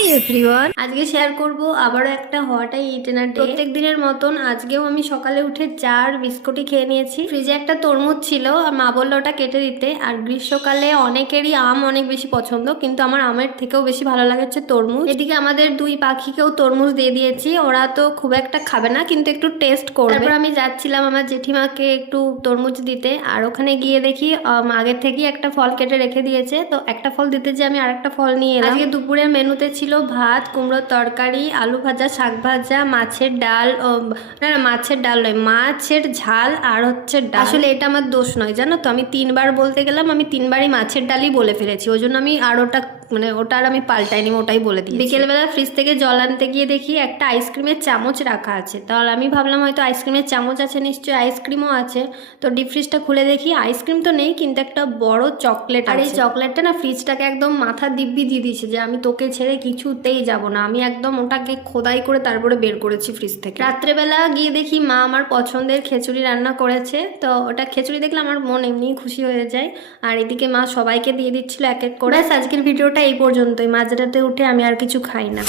Hi everyone, আজকে share করব আবারও একটা হট ইটেনার ডে। প্রত্যেক দিনের মতন আজকেও আমি সকালে উঠে চার বিস্কুটই খেয়ে নিয়েছি। ফ্রিজে একটা তরমুজ ছিল, আর মা বললো ওটা কেটে দিতে। আর গ্রীষ্মকালে অনেকেরই আম অনেক বেশি পছন্দ, কিন্তু আমার আমের থেকেও বেশি ভালো লাগে হচ্ছে তরমুজ। এদিকে আমাদের দুই পাখিকেও তরমুজ দিয়ে দিয়েছি, ওরা তো খুব একটা খাবে না কিন্তু একটু টেস্ট করবে। তারপর আমি যাচ্ছিলাম আমার জেঠিমাকে একটু তরমুজ দিতে, আর ওখানে গিয়ে দেখি আগের থেকেই একটা ফল কেটে রেখে দিয়েছে। তো একটা ফল দিতে যে আমি আরেকটা ফল নিয়ে এলাম। আজকে দুপুরের মেনুতে ছিল ভাত, কুমড়োর তরকারি, আলু ভাজা, শাক ভাজা, মাছের ডাল, না না মাছের ডাল নয়, মাছের ঝাল, আর হচ্ছে ডাল। আসলে এটা আমার দোষ নয়, জানো তো, আমি তিনবার বলতে গেলাম, আমি তিনবারই মাছের ডালই বলে ফেলেছি। ওই জন্য আমি আর ওটা আর আমি পাল্টাইনি, ওটাই বলে দিই। বিকেলবেলা ফ্রিজ থেকে জল আনতে গিয়ে দেখি একটা আইসক্রিমের চামচ রাখা আছে। তাহলে আমি ভাবলাম হয়তো আইসক্রিমের চামচ আছে, নিশ্চয়ই আইসক্রিমও আছে। তো ডিপ ফ্রিজটা খুলে দেখি আইসক্রিম তো নেই, কিন্তু একটা বড় চকলেট। আর এই চকলেটটা না ফ্রিজটাকে একদম মাথা দিব্যি দিয়ে দিয়েছে যে আমি তোকে ছেড়ে কিছুতেই যাব না। আমি একদম ওটাকে খোদাই করে তারপরে বের করেছি ফ্রিজ থেকে। রাত্রেবেলা গিয়ে দেখি মা আমার পছন্দের খিচুড়ি রান্না করেছে। তো ওটা খিচুড়ি দেখলে আমার মন এমনিই খুশি হয়ে যায়। আর এদিকে মা সবাইকে দিয়ে দিচ্ছিল এক এক করে। আজকের ভিডিওটা এই পর্যন্তই। মাঝরাতে উঠে আমি আর কিছু খাই না।